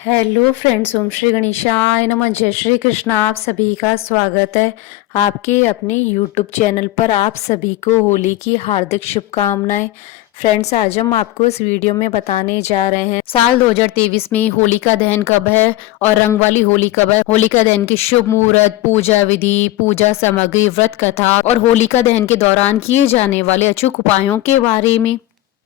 Hello friends, ओम श्री गणेशाय नमः। जय श्री कृष्ण। आप सभी का स्वागत है आपके अपने यूट्यूब चैनल पर। आप सभी को होली की हार्दिक शुभकामनाएं। फ्रेंड्स, आज हम आपको इस वीडियो में बताने जा रहे हैं साल 2023 में होलिका दहन कब है और रंग वाली होली कब है। होलिका दहन की शुभ मुहूर्त, पूजा विधि, पूजा सामग्री, व्रत कथा और होलिका दहन के दौरान किए जाने वाले अचूक उपायों के बारे में।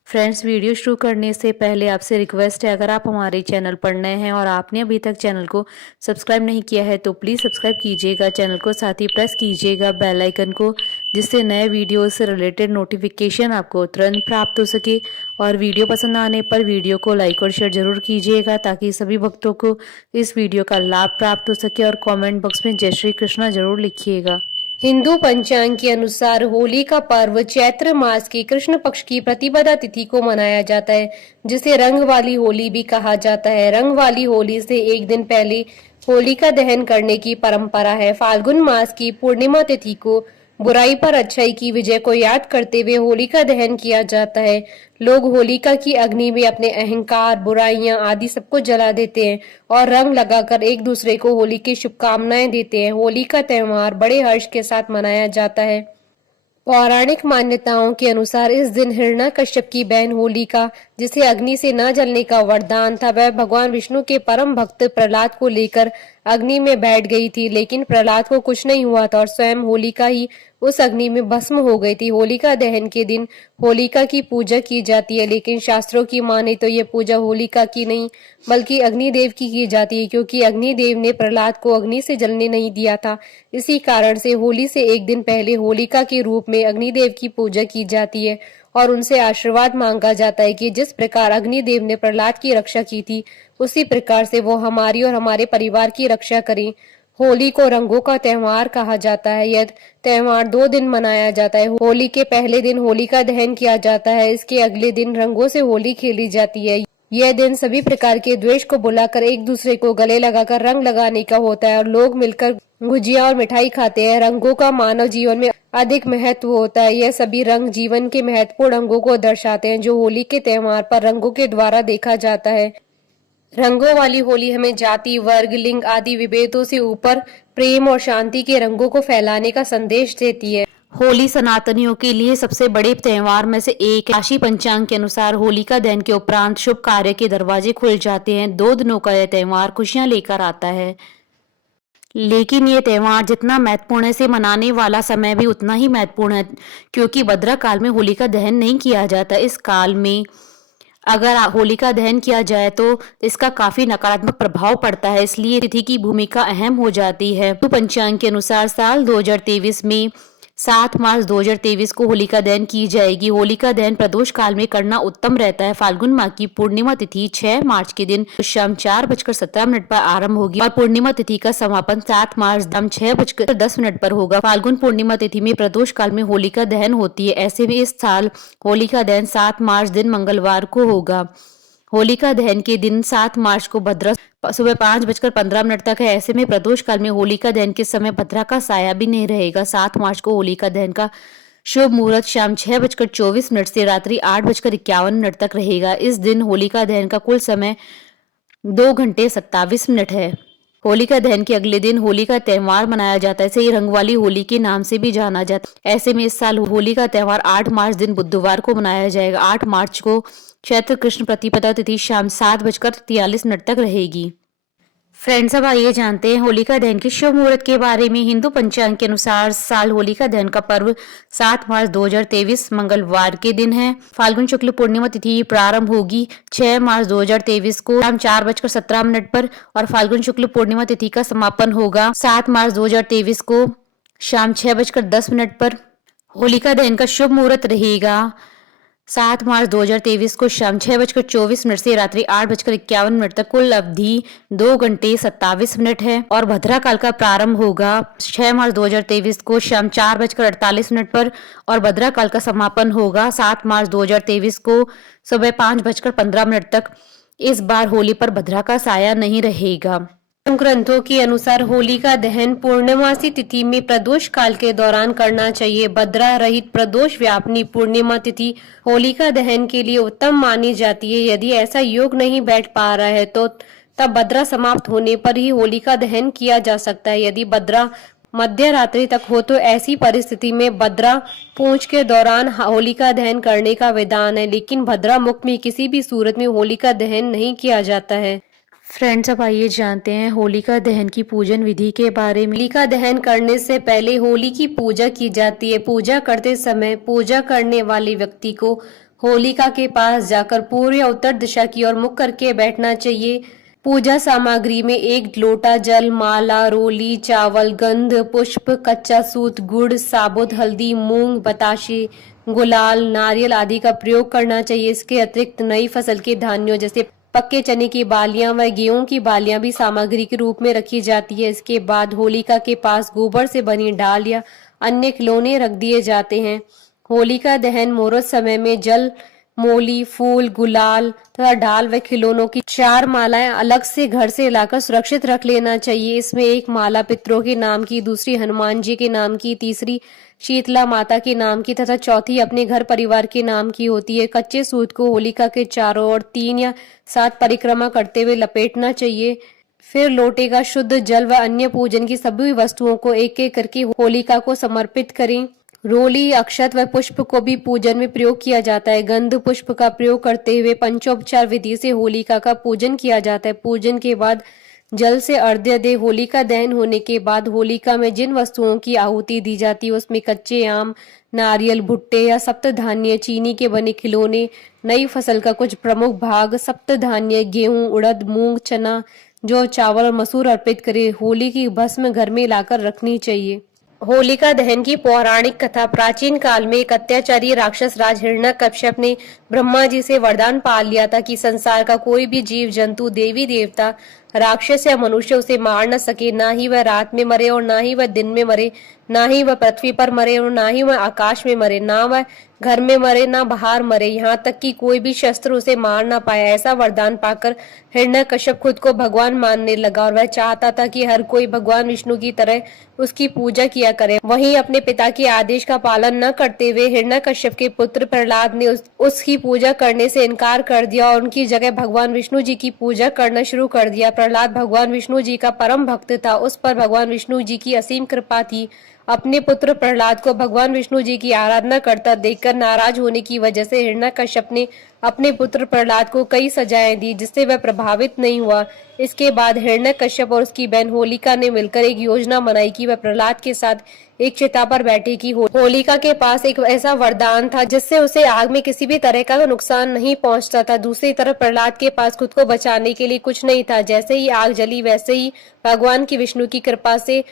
फ्रेंड्स, वीडियो शुरू करने से पहले आपसे रिक्वेस्ट है, अगर आप हमारे चैनल पर नए हैं और आपने अभी तक चैनल को सब्सक्राइब नहीं किया है तो प्लीज़ सब्सक्राइब कीजिएगा चैनल को, साथ ही प्रेस कीजिएगा बेल आइकन को, जिससे नए वीडियो से रिलेटेड नोटिफिकेशन आपको तुरंत प्राप्त हो सके। और वीडियो पसंद आने पर वीडियो को लाइक और शेयर जरूर कीजिएगा ताकि सभी भक्तों को इस वीडियो का लाभ प्राप्त हो सके। और कॉमेंट बॉक्स में जय श्री कृष्णा जरूर लिखिएगा। हिंदू पंचांग के अनुसार होली का पर्व चैत्र मास की कृष्ण पक्ष की प्रतिपदा तिथि को मनाया जाता है, जिसे रंग वाली होली भी कहा जाता है। रंग वाली होली से एक दिन पहले होलिका दहन करने की परंपरा है। फाल्गुन मास की पूर्णिमा तिथि को बुराई पर अच्छाई की विजय को याद करते हुए होलिका दहन किया जाता है। लोग होलिका की अग्नि में अपने अहंकार, बुराइयां आदि सबको जला देते हैं और रंग लगाकर एक दूसरे को होली की शुभकामनाएं देते हैं। होली का त्योहार बड़े हर्ष के साथ मनाया जाता है। पौराणिक मान्यताओं के अनुसार इस दिन हिरण्यकश्यप की बहन होलिका, जिसे अग्नि से न जलने का वरदान था, वह भगवान विष्णु के परम भक्त प्रहलाद को लेकर अग्नि में बैठ गई थी, लेकिन प्रहलाद को कुछ नहीं हुआ था और स्वयं होलिका ही उस अग्नि में भस्म हो गई थी। होलिका दहन के दिन होलिका की पूजा की जाती है, लेकिन शास्त्रों की माने तो ये पूजा होलिका की नहीं बल्कि अग्निदेव की जाती है, क्योंकि अग्निदेव ने प्रहलाद को अग्नि से जलने नहीं दिया था। इसी कारण से होली से एक दिन पहले होलिका के रूप में अग्निदेव की पूजा की जाती है और उनसे आशीर्वाद मांगा जाता है कि जिस प्रकार अग्निदेव ने प्रहलाद की रक्षा की थी, उसी प्रकार से वो हमारी और हमारे परिवार की रक्षा करें। होली को रंगों का त्योहार कहा जाता है। यह त्योहार 2 दिन मनाया जाता है। होली के पहले दिन होलिका दहन किया जाता है। इसके अगले दिन रंगों से होली खेली जाती है। यह दिन सभी प्रकार के द्वेष को बुलाकर एक दूसरे को गले लगाकर रंग लगाने का होता है और लोग मिलकर गुजिया और मिठाई खाते हैं। रंगों का मानव जीवन में अधिक महत्व होता है। यह सभी रंग जीवन के महत्वपूर्ण अंगों को दर्शाते हैं, जो होली के त्योहार पर रंगों के द्वारा देखा जाता है। रंगों वाली होली हमें जाति, वर्ग, लिंग आदि विभेदों से ऊपर प्रेम और शांति के रंगों को फैलाने का संदेश देती है। होली सनातनियों के लिए सबसे बड़े त्योहार में से एक है। राशि पंचांग के अनुसार होलिका दहन के उपरांत शुभ कार्य के दरवाजे खुल जाते हैं। 2 दिनों का यह त्योहार खुशियां लेकर आता है, लेकिन ये त्योहार जितना महत्वपूर्ण है, इसे मनाने वाला समय भी उतना ही महत्वपूर्ण है, क्योंकि भद्रा काल में होलिका दहन नहीं किया जाता। इस काल में अगर होलिका दहन किया जाए तो इसका काफी नकारात्मक प्रभाव पड़ता है, इसलिए तिथि की भूमिका अहम हो जाती है। हिंदू पंचांग के अनुसार साल 2023 में 7 मार्च 2023 को होलिका दहन की जाएगी। होलिका दहन प्रदोष काल में करना उत्तम रहता है। फाल्गुन माह की पूर्णिमा तिथि 6 मार्च के दिन शाम 4:17 पर आरंभ होगी और पूर्णिमा तिथि का समापन 7 मार्च शाम 6:10 पर होगा। फाल्गुन पूर्णिमा तिथि में प्रदोष काल में होलिका दहन होती है। ऐसे में इस साल होलिका दहन 7 मार्च दिन मंगलवार को होगा। होलिका दहन के दिन 7 मार्च को भद्रा सुबह 5:15 तक है। ऐसे में प्रदोष काल में होलिका दहन के समय भद्रा का साया भी नहीं रहेगा। 7 मार्च को होलिका दहन का शुभ मुहूर्त शाम 6:24 से रात्रि 8:51 तक रहेगा। इस दिन होलिका दहन का कुल समय 2 घंटे 27 मिनट है। होलिका दहन के अगले दिन होली का त्योहार मनाया जाता है। इसे रंग वाली होली के नाम से भी जाना जाता है। ऐसे में इस साल होली का त्योहार 8 मार्च दिन बुधवार को मनाया जाएगा। 8 मार्च को चैत्र कृष्ण प्रतिपदा तिथि शाम 7:43 तक रहेगी। फ्रेंड्स, अब आइए जानते हैं होलिका दहन के शुभ मुहूर्त के बारे में। हिंदू पंचांग के अनुसार साल होलिका दहन का पर्व 7 मार्च 2023 मंगलवार के दिन है। फाल्गुन शुक्ल पूर्णिमा तिथि प्रारंभ होगी 6 मार्च 2023 को शाम 4:17 पर और फाल्गुन शुक्ल पूर्णिमा तिथि का समापन होगा 7 मार्च 2023 को शाम 6:10 पर। होलिका दहन का शुभ मुहूर्त रहेगा 7 मार्च 2023 को शाम 6:24 से रात्रि 8:51 तक। कुल अवधि 2 घंटे 27 मिनट है और भद्रा काल का प्रारंभ होगा 6 मार्च 2023 को शाम 4:48 पर और भद्रा काल का समापन होगा 7 मार्च 2023 को सुबह 5:15 तक। इस बार होली पर भद्रा का साया नहीं रहेगा। ग्रंथों के अनुसार होली का दहन पूर्णिमासी तिथि में प्रदोष काल के दौरान करना चाहिए। भद्रा रहित प्रदोष व्यापनी पूर्णिमा तिथि होलिका दहन के लिए उत्तम मानी जाती है। यदि ऐसा योग नहीं बैठ पा रहा है तो तब भद्रा समाप्त होने पर ही होलिका दहन किया जा सकता है। यदि भद्रा मध्य रात्रि तक हो तो ऐसी परिस्थिति में भद्रा पूंछ के दौरान होलिका दहन करने का विधान है, लेकिन भद्रा मुख में किसी भी सूरत में होलिका दहन नहीं किया जाता है। फ्रेंड्स, अब आइए जानते हैं होलिका दहन की पूजन विधि के बारे में। होलिका दहन करने से पहले होली की पूजा की जाती है। पूजा करते समय पूजा करने वाले व्यक्ति को होलिका के पास जाकर पूर्व या उत्तर दिशा की ओर मुख करके बैठना चाहिए। पूजा सामग्री में 1 लोटा जल, माला, रोली, चावल, गंध, पुष्प, कच्चा सूत, गुड़, साबुत हल्दी, मूंग, बताशे, गुलाल, नारियल आदि का प्रयोग करना चाहिए। इसके अतिरिक्त नई फसल के धान्यों जैसे पक्के चने की बालियां व गेहूं की बालियां भी सामग्री के रूप में रखी जाती है। इसके बाद होलिका के पास गोबर से बनी डाल या अन्य खिलौने रख दिए जाते हैं। होलिका दहन मुहूर्त समय में जल, मोली, फूल, गुलाल तथा डाल व खिलौनों की 4 मालाएं अलग से घर से लाकर सुरक्षित रख लेना चाहिए। इसमें एक माला पितरों के नाम की, दूसरी हनुमान जी के नाम की, तीसरी शीतला माता के नाम की तथा चौथी अपने घर परिवार के नाम की होती है। कच्चे सूत को होलिका के चारों ओर 3 या 7 परिक्रमा करते हुए लपेटना चाहिए। फिर लोटे का शुद्ध जल व अन्य पूजन की सभी वस्तुओं को एक एक करके होलिका को समर्पित करें। रोली, अक्षत व पुष्प को भी पूजन में प्रयोग किया जाता है। गंध पुष्प का प्रयोग करते हुए पंचोपचार विधि से होलिका का पूजन किया जाता है। पूजन के बाद जल से अर्घ्य दे। होलिका दहन होने के बाद होलिका में जिन वस्तुओं की आहुति दी जाती है उसमें कच्चे आम, नारियल, भुट्टे या सप्तधान्य, चीनी के बने खिलौने, नई फसल का कुछ प्रमुख भाग, सप्तधान्य, गेहूं, उड़द, मूंग, चना, जौ, चावल और मसूर अर्पित करे। होली की भस्म घर में लाकर रखनी चाहिए। होलिका दहन की पौराणिक कथा। प्राचीन काल में एक अत्याचारी राक्षस राज हिरण्यकश्यप ने ब्रह्मा जी से वरदान पा लिया था कि संसार का कोई भी जीव जंतु, देवी देवता, राक्षस या मनुष्य उसे मार न सके। ना ही वह रात में मरे और ना ही वह दिन में मरे, ना ही वह पृथ्वी पर मरे और ना ही वह आकाश में मरे, ना वह घर में मरे ना बाहर मरे, यहाँ तक कि कोई भी शस्त्र उसे मार ना पाए। ऐसा वरदान पाकर हिरण्यकश्यप खुद को भगवान मानने लगा और वह चाहता था कि हर कोई भगवान विष्णु की तरह उसकी पूजा किया करे। वहीं अपने पिता के आदेश का पालन न करते हुए हिरण्यकश्यप के पुत्र प्रहलाद ने उसकी पूजा करने से इनकार कर दिया और उनकी जगह भगवान विष्णु जी की पूजा करना शुरू कर दिया। प्रहलाद भगवान विष्णु जी का परम भक्त था। उस पर भगवान विष्णु जी की असीम कृपा थी। अपने पुत्र प्रहलाद को भगवान विष्णु जी की आराधना करता देखकर नाराज होने की वजह से हिरण्यकश्यप ने अपने पुत्र प्रहलाद को कई सजाएं दी, जिससे वह प्रभावित नहीं हुआ। इसके बाद हिरण्यकश्यप और उसकी बहन होलिका ने मिलकर एक योजना बनाई कि वह प्रहलाद के साथ एक चिता पर बैठेगी। होलिका के पास एक ऐसा वरदान था जिससे उसे आग में किसी भी तरह का नुकसान नहीं पहुंचता था। दूसरी तरफ प्रहलाद के पास खुद को बचाने के लिए कुछ नहीं था। जैसे ही आग जली वैसे ही भगवान की विष्णु की कृपा से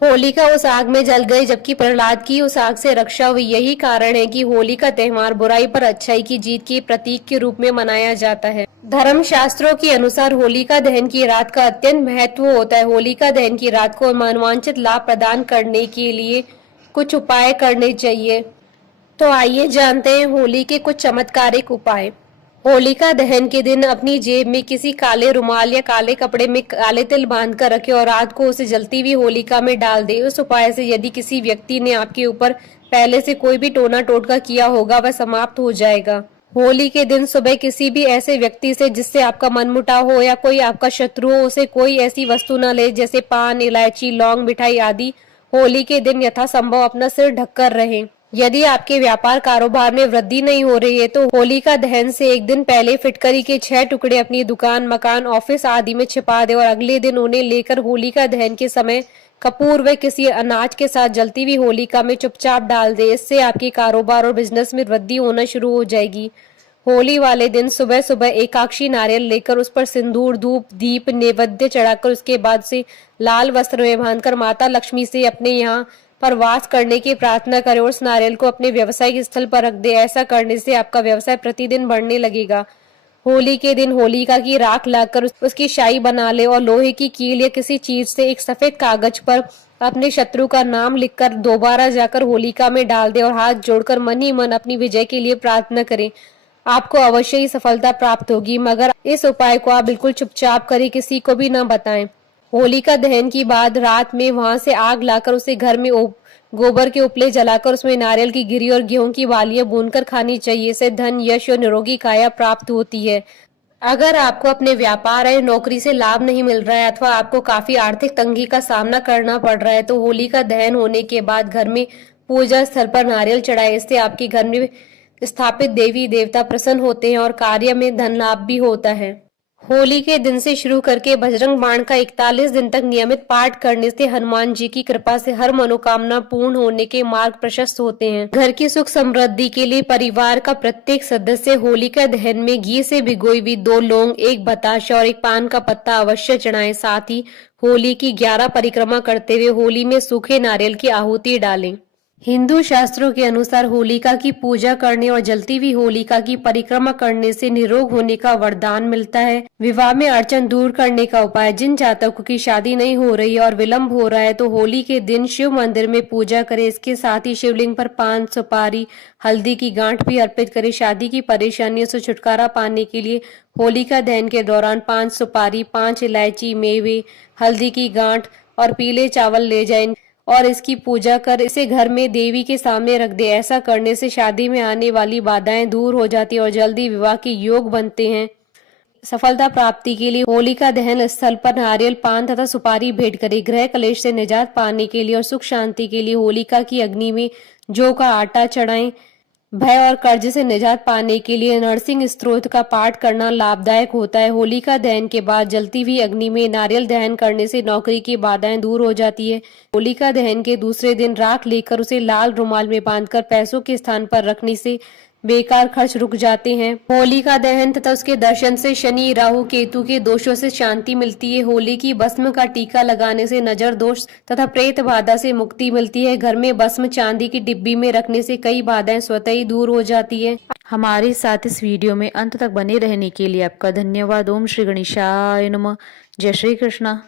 होलिका उस आग में जल गई, जबकि प्रहलाद की उस आग से रक्षा हुई। यही कारण है कि होली का त्योहार बुराई पर अच्छाई की जीत के प्रतीक के रूप में मनाया जाता है। धर्म शास्त्रों के अनुसार होलिका दहन की रात का अत्यंत महत्व होता है। होलिका दहन की रात को मनोवांछित लाभ प्रदान करने के लिए कुछ उपाय करने चाहिए। तो आइए जानते हैं होली के कुछ चमत्कारिक उपाय। होलिका दहन के दिन अपनी जेब में किसी काले रुमाल या काले कपड़े में काले तिल बांध कर रखे और रात को उसे जलती हुई होलिका में डाल दे। उस उपाय से यदि किसी व्यक्ति ने आपके ऊपर पहले से कोई भी टोना टोटका किया होगा वह समाप्त हो जाएगा। होली के दिन सुबह किसी भी ऐसे व्यक्ति से जिससे आपका मनमुटाव हो या कोई आपका शत्रु हो उसे कोई ऐसी वस्तु न ले जैसे पान, इलायची, लौंग, मिठाई आदि। होली के दिन यथासंभव अपना सिर ढककर रहें। यदि आपके व्यापार कारोबार में वृद्धि नहीं हो रही है तो होलिका दहन से एक दिन पहले फिटकरी के 6 टुकड़े अपनी दुकान, मकान, ऑफिस आदि में छिपा दे और अगले दिन उन्हें लेकर होलिका दहन के समय कपूर व किसी अनाज के साथ जलती हुई होलिका में चुपचाप डाल दे। इससे आपके कारोबार और बिजनेस में वृद्धि होना शुरू हो जाएगी। होली वाले दिन सुबह सुबह एकाक्षी नारियल लेकर उस पर सिंदूर, धूप, दीप, नैवेद्य चढ़ाकर उसके बाद से लाल वस्त्र में बांधकर माता लक्ष्मी से अपने यहाँ पर वास करने की प्रार्थना करें और उस नारियल को अपने व्यवसायिक स्थल पर रख दे। ऐसा करने से आपका व्यवसाय प्रतिदिन बढ़ने लगेगा। होली के दिन होलिका की राख लाकर उसकी शाही बना ले और लोहे की कील या किसी चीज से एक सफेद कागज पर अपने शत्रु का नाम लिखकर दोबारा जाकर होलिका में डाल दे और हाथ जोड़कर मन ही मन अपनी विजय के लिए प्रार्थना करें। आपको अवश्य ही सफलता प्राप्त होगी, मगर इस उपाय को आप बिल्कुल चुपचाप करें, किसी को भी न बताएं। होलिका दहन की बाद रात में वहां से आग लाकर उसे घर में गोबर के उपले जलाकर उसमें नारियल की गिरी और गेहूं की बालियां भूनकर खानी चाहिए। इससे धन, यश और निरोगी काया प्राप्त होती है। अगर आपको अपने व्यापार या नौकरी से लाभ नहीं मिल रहा है अथवा आपको काफी आर्थिक तंगी का सामना करना पड़ रहा है तो होलिका दहन होने के बाद घर में पूजा स्थल पर नारियल चढ़ाए। इससे आपके घर में स्थापित देवी देवता प्रसन्न होते हैं और कार्य में धन लाभ भी होता है। होली के दिन से शुरू करके बजरंग बाण का 41 दिन तक नियमित पाठ करने से हनुमान जी की कृपा से हर मनोकामना पूर्ण होने के मार्ग प्रशस्त होते हैं। घर की सुख समृद्धि के लिए परिवार का प्रत्येक सदस्य होलिका दहन में घी से भिगोई हुई 2 लौंग, 1 बताशा और 1 पान का पत्ता अवश्य चढ़ाएं। साथ ही होली की 11 परिक्रमा करते हुए होली में सूखे नारियल की आहुति डालें। हिंदू शास्त्रों के अनुसार होलिका की पूजा करने और जलती हुई होलिका की परिक्रमा करने से निरोग होने का वरदान मिलता है। विवाह में अड़चन दूर करने का उपाय, जिन जातकों की शादी नहीं हो रही और विलंब हो रहा है तो होली के दिन शिव मंदिर में पूजा करें। इसके साथ ही शिवलिंग पर पान, सुपारी, हल्दी की गांठ भी अर्पित करें। शादी की परेशानियों से छुटकारा पाने के लिए होलिका दहन के दौरान 5 सुपारी, 5 इलायची, मेवे, हल्दी की गांठ और पीले चावल ले जाएं और इसकी पूजा कर इसे घर में देवी के सामने रख दे। ऐसा करने से शादी में आने वाली बाधाएं दूर हो जाती है और जल्दी विवाह के योग बनते हैं। सफलता प्राप्ति के लिए होलिका दहन स्थल पर नारियल, पान तथा सुपारी भेंट करें। गृह कलेश से निजात पाने के लिए और सुख शांति के लिए होलिका की अग्नि में जौ का आटा चढ़ाएं। भय और कर्ज से निजात पाने के लिए नरसिंह स्तोत्र का पाठ करना लाभदायक होता है। होलिका दहन के बाद जलती हुई अग्नि में नारियल दहन करने से नौकरी की बाधाएं दूर हो जाती है। होलिका दहन के दूसरे दिन राख लेकर उसे लाल रुमाल में बांधकर पैसों के स्थान पर रखने से बेकार खर्च रुक जाते हैं। होलिका दहन तथा उसके दर्शन से शनि, राहु, केतु के दोषों से शांति मिलती है। होली की भस्म का टीका लगाने से नजर दोष तथा प्रेत बाधा से मुक्ति मिलती है। घर में भस्म चांदी की डिब्बी में रखने से कई बाधाएं स्वतः ही दूर हो जाती है। हमारे साथ इस वीडियो में अंत तक बने रहने के लिए आपका धन्यवाद। ओम श्री गणेशाय नमः। जय श्री कृष्णा।